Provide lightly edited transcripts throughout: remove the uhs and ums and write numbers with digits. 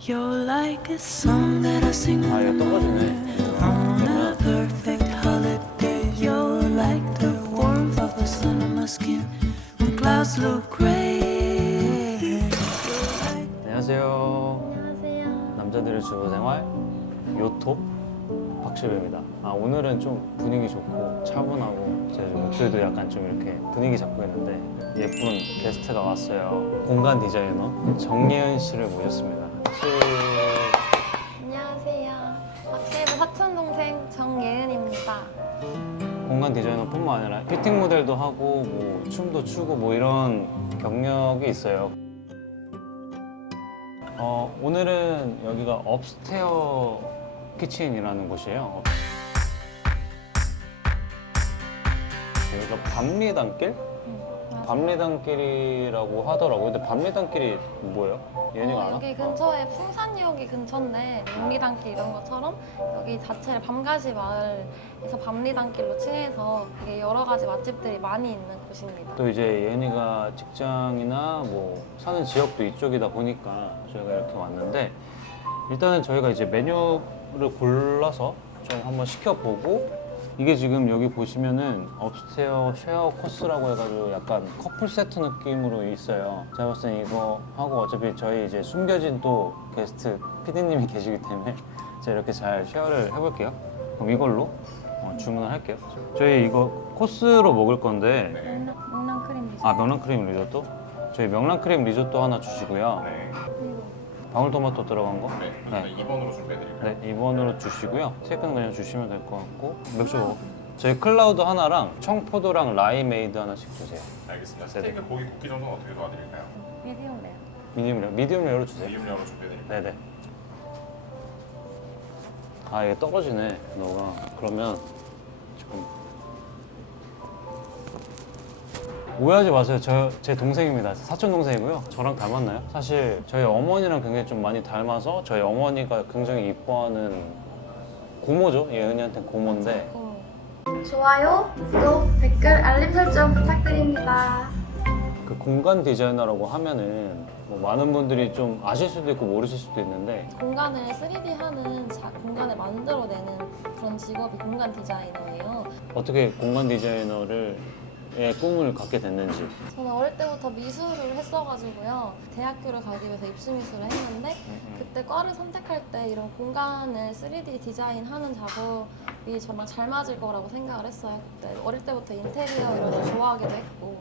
You're like a song that I sing 아, 이거 떨어지네. on a perfect holiday. You're like the warmth of the sun on my skin when clouds look gray. 안녕하세요. 안녕하세요. 남자들의 주부 생활 요토 박시우입니다. 오늘은 좀 분위기 좋고 차분하고 제 목소리도 약간 좀 이렇게 분위기 잡고 있는데 예쁜 게스트가 왔어요. 공간 디자이너 정예은 씨를 모셨습니다. 혹시 안녕하세요. 박시브 사촌 동생 정예은입니다. 공간 디자이너뿐만 아니라 피팅 모델도 하고 뭐 춤도 추고 뭐 이런 경력이 있어요. 오늘은 여기가 업스테어 키친이라는 곳이에요. 여기가 밤리단길? 밤리단길이라고 하더라고요. 근데 밤리단길이 뭐예요? 예은이가 알아? 여기 근처에 풍산역이 근처인데 밤리단길 이런 것처럼 여기 자체를 밤가시 마을에서 밤리단길로 칭해서 되게 여러 가지 맛집들이 많이 있는 곳입니다. 또 이제 예은이가 직장이나 뭐 사는 지역도 이쪽이다 보니까 저희가 이렇게 왔는데 일단은 저희가 이제 메뉴를 골라서 좀 한번 시켜보고 이게 지금 여기 보시면은 업스테어 쉐어 코스라고 해가지고 약간 커플 세트 느낌으로 있어요. 제가 봤을 땐 이거 하고 어차피 저희 이제 숨겨진 또 게스트 PD님이 계시기 때문에 제가 이렇게 잘 쉐어를 해볼게요. 그럼 이걸로 주문을 할게요. 저희 이거 코스로 먹을 건데 명란 크림 리조또. 명란크림 리조또? 저희 명란크림 리조또 하나 주시고요. 네, 그리고 방울토마토 들어간 거? 네, 그래서 2번으로 준비해드릴게요. 네, 2번으로 주시고요. 스테이크는 그냥 주시면 될 것 같고 맥주 먹어. 저희 클라우드 하나랑 청포도랑 라이메이드 하나씩 주세요. 알겠습니다. 스테이크 고기 굽기 정도는 어떻게 도와드릴까요? 미디움 레어. 미디움 레어로 주세요. 미디움량으로 준비해드릴게요. 네네. 이게 떨어지네, 너가. 그러면 조금 오해하지 마세요. 제 동생입니다. 사촌 동생이고요. 저랑 닮았나요? 사실 저희 어머니랑 굉장히 좀 많이 닮아서 저희 어머니가 굉장히 이뻐하는 고모죠. 예은이한테 고모인데 좋아요, 구독, 댓글, 알림 설정 부탁드립니다. 그 공간 디자이너라고 하면은 뭐 많은 분들이 좀 아실 수도 있고 모르실 수도 있는데 공간을 3D하는 공간을 만들어내는 그런 직업이 공간 디자이너예요. 어떻게 공간 디자이너를 의 꿈을 갖게 됐는지. 저는 어릴 때부터 미술을 했어가지고요. 대학교를 가기 위해서 입시 미술을 했는데 그때 과를 선택할 때 이런 공간을 3D 디자인하는 작업이 정말 잘 맞을 거라고 생각을 했어요. 그때 어릴 때부터 인테리어 이런 걸 좋아하기도 했고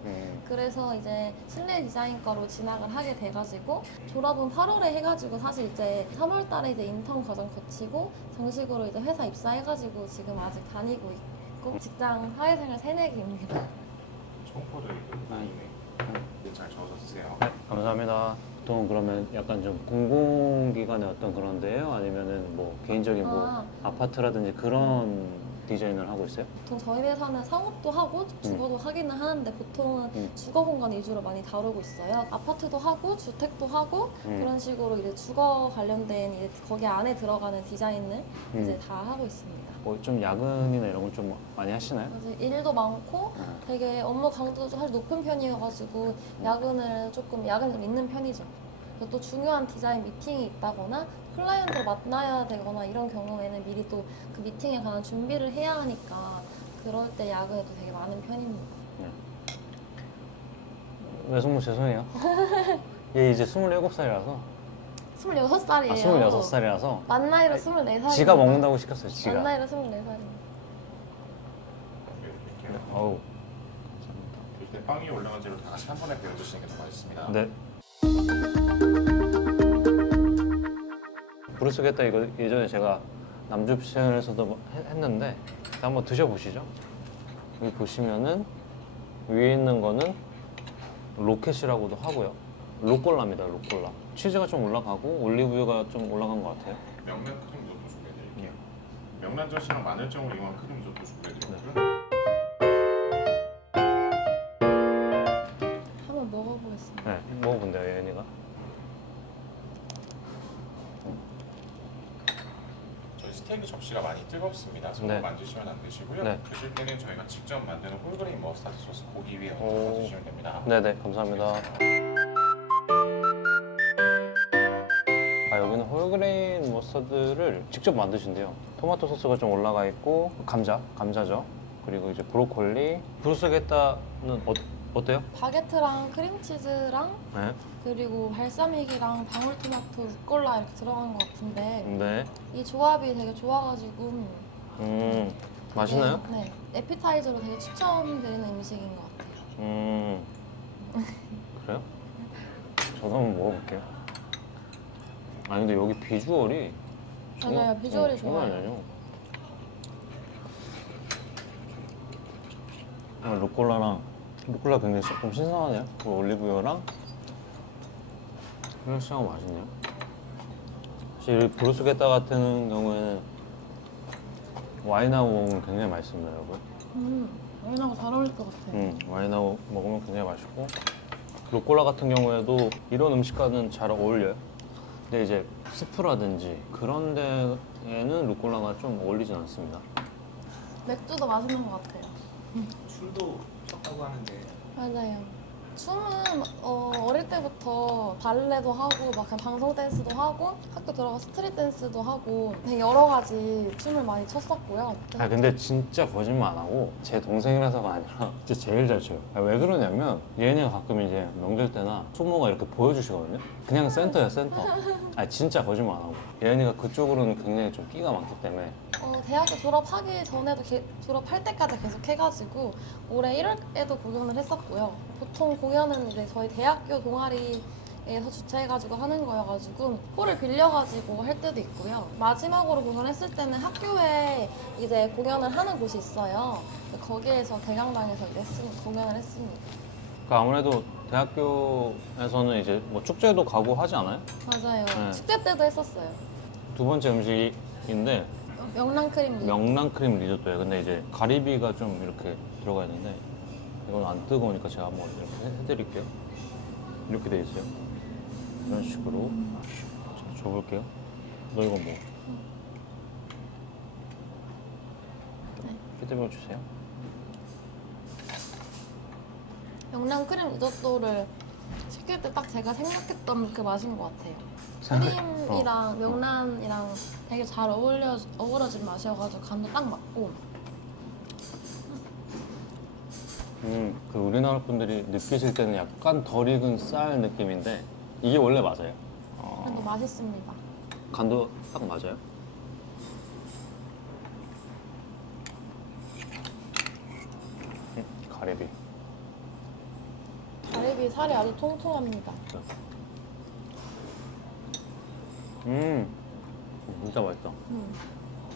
그래서 이제 실내 디자인과로 진학을 하게 돼가지고 졸업은 8월에 해가지고 사실 이제 3월 달에 이제 인턴 과정 거치고 정식으로 이제 회사 입사해가지고 지금 아직 다니고 있고 직장 사회생활 새내기입니다. 청포도 잘 저어서 드세요. 네, 감사합니다. 보통 그러면 약간 좀 공공기관의 어떤 그런 데요? 아니면은 뭐 개인적인 뭐 아파트라든지 그런 디자인을 하고 있어요? 보통 저희 회사는 상업도 하고 주거도 하기는 하는데 보통은 주거 공간 위주로 많이 다루고 있어요. 아파트도 하고 주택도 하고 그런 식으로 이제 주거 관련된 이제 거기 안에 들어가는 디자인을 이제 다 하고 있습니다. 뭐 좀 야근이나 이런 걸 좀 많이 하시나요? 그래서 일도 많고 되게 업무 강도도 사실 높은 편이어가지고 야근이 좀 있는 편이죠. 그리고 또 중요한 디자인 미팅이 있다거나 클라이언트를 만나야 되거나 이런 경우에는 미리 또 그 미팅에 관한 준비를 해야 하니까 그럴 때 야근이 또 되게 많은 편입니다. 외숙모 죄송해요. 얘 이제 27살이라서 26살이에요. 26살이라서 만 나이로 24살입니다. 지가 먹는다고 시켰어요. 지가. 만 나이로 24살입니다. 준비해드릴게요. 어우. 일단 빵 위에 올라간 재료 다 같이 한 번에 베어주시는 게 더 맛있습니다. 네. 브루스게타 이거 예전에 제가 남주편에서도 했는데 한번 드셔보시죠. 여기 보시면은 위에 있는 거는 로켓이라고도 하고요. 로꼴라입니다. 로꼴라. 치즈가 좀 올라가고 올리브유가 좀 올라간 것 같아요. 명란 크림 리조또 준비해드릴게요. 명란젓이랑 마늘정을 이용한 크림 리조또 준비해드리고요. 한번 먹어보겠습니다. 네, 먹어본대요, 예은이가. 저희 스테이크 접시가 많이 뜨겁습니다. 손으로 네. 만지시면 안 되시고요. 네. 드실 때는 저희가 직접 만드는 홀그레인 머스타드 소스 고기 위에 오. 얹어서 드시면 됩니다. 네네, 감사합니다. 여기는 홀그레인 머스타드를 직접 만드신대요. 토마토 소스가 좀 올라가 있고 감자죠. 그리고 이제 브로콜리. 브루스게타는 어때요? 바게트랑 크림치즈랑 네. 그리고 발사믹이랑 방울토마토, 루꼴라 이렇게 들어간 것 같은데 네. 이 조합이 되게 좋아가지고 맛있나요? 네, 에피타이저로 되게 추천드리는 음식인 것 같아요. 그래요? 저도 한번 먹어볼게요. 아니 근데 여기 비주얼이 맞아요, 비주얼이 장난 좋아요. 아니에요. 루꼴라 굉장히 좀 신선하네요. 그리고 올리브유랑 후레쉬하고 맛있네요. 사실 브루스게타 같은 경우에는 와인하고 먹으면 굉장히 맛있습니다, 여러분. 와인하고 잘 어울릴 것 같아요. 와인하고 먹으면 굉장히 맛있고, 루꼴라 같은 경우에도 이런 음식과는 잘 어울려요. 근데 이제 스프라든지 그런 데에는 루꼴라가 좀 어울리진 않습니다. 맥주도 맛있는 것 같아요. 춤도 췄다고 하는데 맞아요. 춤은 어릴 때부터 발레도 하고 막 그냥 방송 댄스도 하고 학교 들어가 스트릿 댄스도 하고 되게 여러 가지 춤을 많이 췄었고요. 아 근데 진짜 거짓말 안 하고 제 동생이라서가 아니라 진짜 제일 잘 춰요. 왜 그러냐면 얘네가 가끔 이제 명절 때나 소모가 이렇게 보여주시거든요. 그냥 센터야 센터. 아 진짜 거짓말 안 하고 얘네가 그쪽으로는 굉장히 좀 끼가 많기 때문에. 대학교 졸업하기 전에도 졸업할 때까지 계속 해가지고 올해 1월에도 공연을 했었고요. 보통 공연은 이제 저희 대학교 동아리에서 주최해가지고 하는 거여가지고 홀을 빌려가지고 할 때도 있고요. 마지막으로 공연했을 때는 학교에 이제 공연을 하는 곳이 있어요. 거기에서 대강당에서 이제 공연을 했습니다. 그러니까 아무래도 대학교에서는 이제 뭐 축제도 가고 하지 않아요? 맞아요. 네. 축제 때도 했었어요. 두 번째 음식인데 명란크림 명란크림 리조또예요. 근데 이제 가리비가 좀 이렇게 들어가 있는데 이건 안 뜨거우니까 제가 한번 이렇게 해드릴게요. 이렇게 돼 있어요. 이런 식으로. 자, 줘볼게요. 너 이거 뭐? 피드백 주세요. 명란크림 리조또를 시킬 때 딱 제가 생각했던 그 맛인 것 같아요. 크림이랑 명란이랑 되게 잘 어우러진 맛이어가지고 간도 딱 맞고. 그 우리나라 분들이 느끼실 때는 약간 덜 익은 쌀 느낌인데 이게 원래 맞아요. 그래도 맛있습니다. 간도 딱 맞아요. 가리비. 가리비 살이 아주 통통합니다. 진짜 맛있다. 음.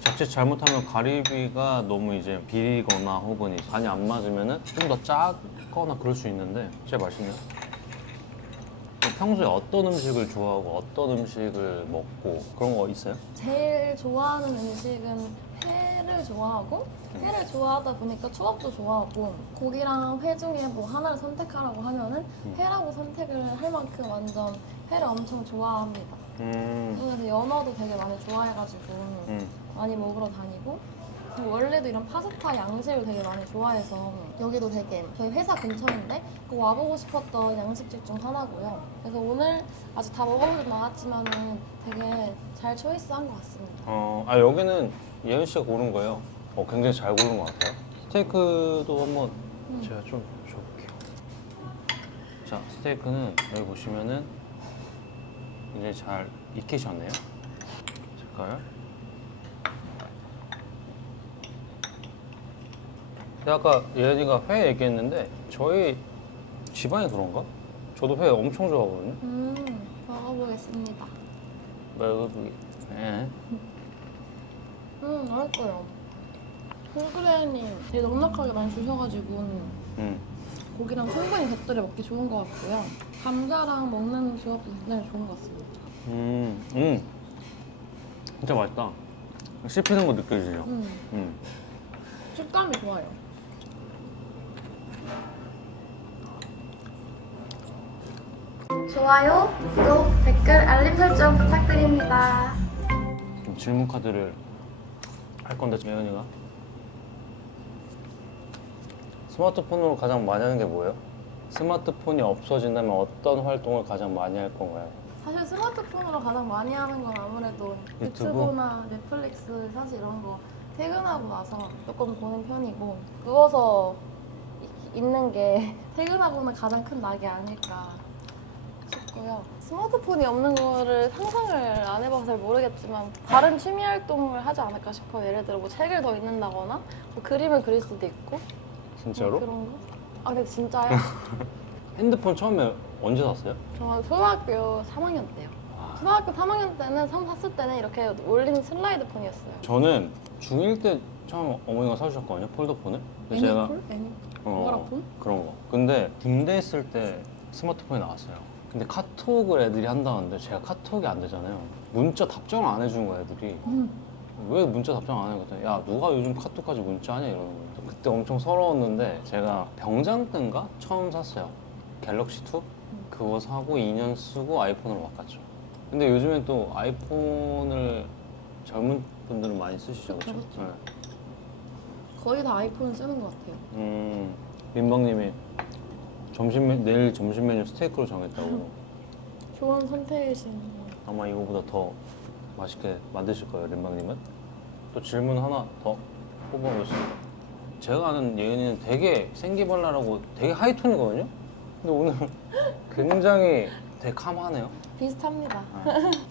자칫 잘못하면 가리비가 너무 이제 비리거나 혹은 이제 간이 안 맞으면은 좀 더 짜거나 그럴 수 있는데 진짜 맛있네요. 평소에 어떤 음식을 좋아하고 어떤 음식을 먹고 그런 거 있어요? 제일 좋아하는 음식은 회를 좋아하고 회를 좋아하다 보니까 초밥도 좋아하고 고기랑 회 중에 뭐 하나를 선택하라고 하면은 회라고 선택을 할 만큼 완전 회를 엄청 좋아합니다. 그래서 연어도 되게 많이 좋아해가지고 많이 먹으러 다니고 그리고 원래도 이런 파스타 양식을 되게 많이 좋아해서 여기도 되게 저희 회사 근처인데 꼭 와보고 싶었던 양식집 중 하나고요. 그래서 오늘 아직 다 먹어보진 않았지만은 되게 잘 초이스한 것 같습니다. 여기는 예은 씨가 고른 거예요. 굉장히 잘 고른 것 같아요. 스테이크도 한번 제가 좀 줘볼게요. 자, 스테이크는 여기 보시면은 굉장히 잘 익히셨네요. 색깔. 근데 아까 예은이가 회 얘기했는데 저희 집안이 그런가? 저도 회 엄청 좋아하거든요. 먹어보겠습니다. 여기 네. 맛있어요. 홀그레인이 되게 넉넉하게 많이 주셔가지고 고기랑 충분히 곁들여 먹기 좋은 것 같고요. 감자랑 먹는 조합도 굉장히 좋은 것 같습니다. 진짜 맛있다. 씹히는 거 느껴지죠? 식감이 좋아요. 좋아요, 구독, 댓글, 알림 설정 부탁드립니다. 질문 카드를 할 건데 예은이가 스마트폰으로 가장 많이 하는 게 뭐예요? 스마트폰이 없어진다면 어떤 활동을 가장 많이 할 건가요? 사실 스마트폰으로 가장 많이 하는 건 아무래도 유튜브나 넷플릭스 사실 이런 거 퇴근하고 나서 조금 보는 편이고 누워서 있는 게 퇴근하고는 가장 큰 낙이 아닐까 싶고요. 스마트폰이 없는 거를 상상을 안 해봐서 잘 모르겠지만 다른 취미 활동을 하지 않을까 싶어요. 예를 들어 뭐 책을 더 읽는다거나 뭐 그림을 그릴 수도 있고 진짜로? 그런 거? 아 근데 진짜요? 핸드폰 처음에 언제 샀어요? 저 초등학교 3학년 때요. 초등학교 3학년 때는 처음 샀을 때는 이렇게 올리는 슬라이드 폰이었어요. 저는 중1 때 처음 어머니가 사주셨거든요, 폴더폰을. 근데 애니콜? 보라폰? 그런 거. 근데 군대 있을 때 스마트폰이 나왔어요. 근데 카톡을 애들이 한다는데 제가 카톡이 안 되잖아요. 문자 답장을 안 해주는 거야, 애들이. 왜 문자 답장 안 해? 그랬더니 야, 누가 요즘 카톡까지 문자하냐 이러는 거예요. 그때 엄청 서러웠는데 제가 병장 때인가 처음 샀어요. 갤럭시 2? 그거 사고 2년 쓰고 아이폰으로 바꿨죠. 근데 요즘엔 또 아이폰을 젊은 분들은 많이 쓰시죠, 그렇죠? 그렇죠. 거의 다 아이폰 쓰는 것 같아요. 민방님이 내일 점심 메뉴 스테이크로 정했다고. 좋은 선택이신 아마 이거보다 더 맛있게 만드실 거예요, 림방님은. 또 질문 하나 더 뽑아보겠습니다. 제가 아는 예은이는 되게 생기발랄하고 되게 하이톤이거든요. 근데 오늘 굉장히 되게 캄하네요. 비슷합니다.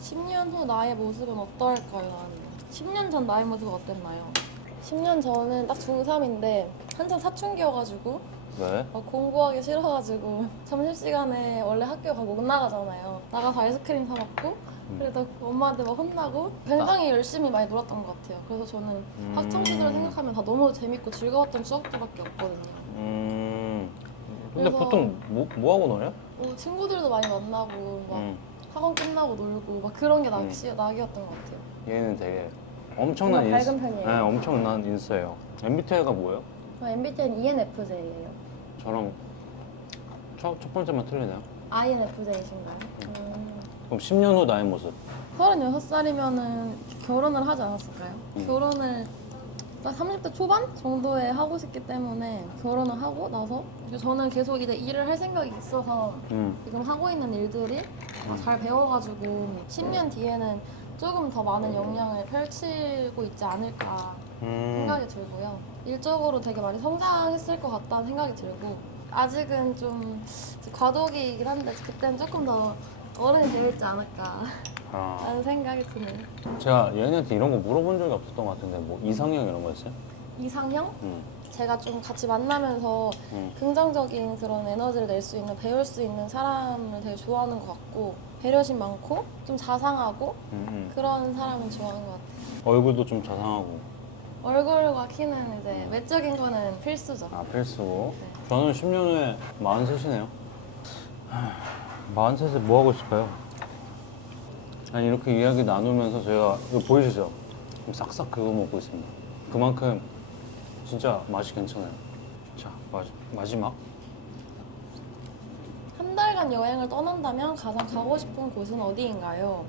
10년 후 나의 모습은 어떨까요? 10년 전 나의 모습은 어땠나요? 10년 전은 딱 중3인데 한참 사춘기여가지고 왜? 공부하기 싫어가지고 점심시간에 원래 학교 못 나가잖아요. 나가서 아이스크림 사 먹고 그래도 엄마한테 막 혼나고 굉장히 열심히 많이 놀았던 것 같아요. 그래서 저는 학창시절을 생각하면 다 너무 재밌고 즐거웠던 추억들밖에 없거든요. 근데 그래서- 보통 뭐 하고 놀아요? 친구들도 많이 만나고 막 음. 학원 끝나고 놀고 막 그런 게 낙이었던 것 같아요. 얘는 되게 엄청난 뭔가 밝은 편이에요. 네, 엄청난 인싸예요. MBTI가 뭐예요? 저 MBTI는 ENFJ예요. 저랑 첫 번째만 틀리네요. INFJ이신가요? 그럼 10년 후 나의 모습. 36살이면은 결혼을 하지 않았을까요? 결혼을 딱 30대 초반 정도에 하고 싶기 때문에 결혼을 하고 나서 저는 계속 이제 일을 할 생각이 있어서 지금 하고 있는 일들이 잘 배워가지고 10년 뒤에는 조금 더 많은 역량을 펼치고 있지 않을까 생각이 들고요. 일적으로 되게 많이 성장했을 것 같다는 생각이 들고 아직은 좀 과도기이긴 한데 그때는 조금 더 어른이 되어 있지 않을까 라는 생각이 드네요. 제가 얘네한테 이런 거 물어본 적이 없었던 것 같은데 뭐 이상형 이런 거 있어요? 이상형? 음. 제가 좀 같이 만나면서 긍정적인 그런 에너지를 낼 수 있는 배울 수 있는 사람을 되게 좋아하는 것 같고 배려심 많고 좀 자상하고 그런 사람을 좋아하는 것 같아요. 얼굴도 좀 자상하고. 얼굴과 키는 이제 외적인 거는 필수죠. 아, 필수고. 저는 10년 후에 43이네요. 43에 뭐 하고 있을까요? 아니, 이렇게 이야기 나누면서 제가 이거 보이시죠? 지금 싹싹 긁어 먹고 있습니다. 그만큼 진짜 맛이 괜찮아요. 자, 마지막. 한 달간 여행을 떠난다면 가장 가고 싶은 곳은 어디인가요?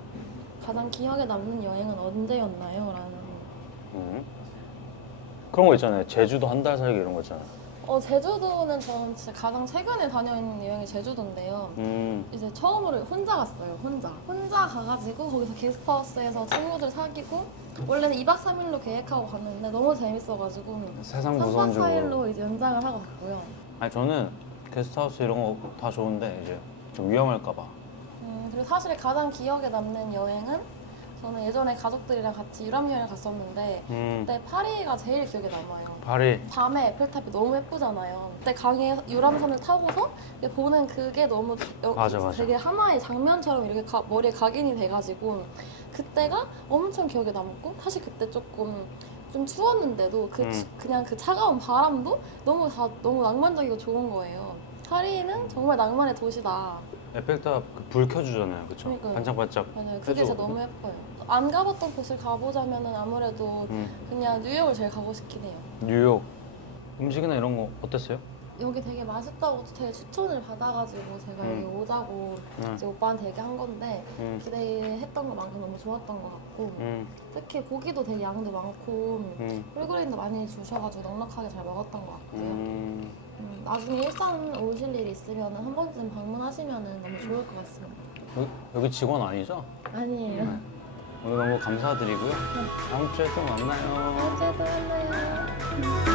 가장 기억에 남는 여행은 언제였나요? 라는. 그런 거 있잖아요. 제주도 한 달 살기 이런 거 있잖아요. 제주도는 저는 진짜 가장 최근에 다녀있는 여행이 제주도인데요. 이제 처음으로 혼자 갔어요. 혼자 가가지고 거기서 게스트하우스에서 친구들 사귀고 원래는 2박 3일로 계획하고 갔는데 너무 재밌어가지고 세상 3박 무서운 쪽으로. 4일로 이제 연장을 하고 갔고요. 아니, 저는 게스트하우스 이런 거 다 좋은데 이제 좀 위험할까 봐. 그리고 사실 가장 기억에 남는 여행은 저는 예전에 가족들이랑 같이 유럽여행을 갔었는데 그때 파리가 제일 기억에 남아요. 파리. 밤에 에펠탑이 너무 예쁘잖아요. 그때 강에 유람선을 타고서 이렇게 보는 그게 너무 맞아. 되게 하나의 장면처럼 이렇게 머리에 각인이 돼가지고 그때가 엄청 기억에 남고 사실 그때 조금 좀 추웠는데도 그냥 그 차가운 바람도 너무 낭만적이고 좋은 거예요. 파리는 정말 낭만의 도시다. 에펠탑 불 켜주잖아요, 그쵸? 그러니까요. 반짝반짝. 맞아요. 그게 진짜 너무 예뻐요. 안 가봤던 곳을 가보자면은 아무래도 그냥 뉴욕을 제일 가고 싶긴 해요. 뉴욕. 음식이나 이런 거 어땠어요? 여기 되게 맛있다고 되게 추천을 받아가지고 제가 여기 오자고 이제 오빠한테 얘기한 건데 기대했던 것만큼 너무 좋았던 것 같고 특히 고기도 되게 양도 많고 홀그레인도 많이 주셔가지고 넉넉하게 잘 먹었던 것 같고요. 나중에 일산 오실 일이 있으면 한 번쯤 방문하시면 너무 좋을 것 같습니다. 여기 직원 아니죠? 아니에요. 오늘 너무 감사드리고요. 다음 주에 또 만나요. 다음 주에 또 만나요.